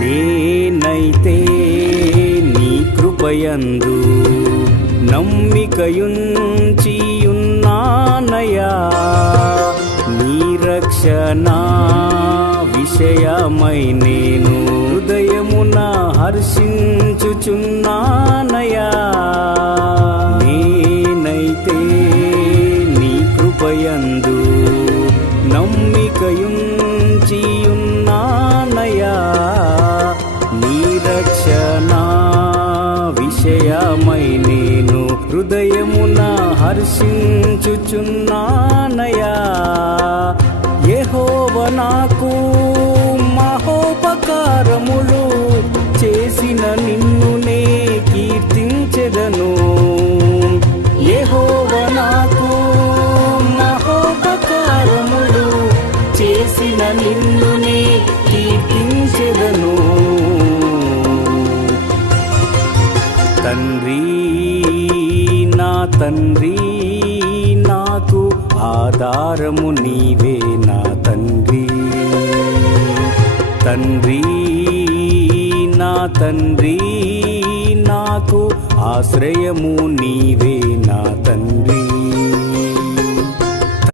నేనైతే నీ కృపయందు నమ్మికయుంచియున్నానయా, నీ రక్షణ విషయమై నేను హృదయమున హర్షించుచున్నానయా. నేనైతే నీ కృపయందు నమ్మికయుంచియున్నానయా, నీ రక్షణ విషయమై నేను హృదయమున హర్షించుచున్నానయా. యెహోవా నాకు మహోపకారములు చేసిన నిన్ను నే కీర్తించెదను. యెహోవా నాకు మహోపకారములు చేసిన నిన్ను నే కీర్తించెదను. తండ్రి, నా తండ్రి, నాకు ఆధారము నీవే నా తండ్రి. తండ్రి, నా తండ్రి, నాకు ఆశ్రయము నీవే నా తండ్రి.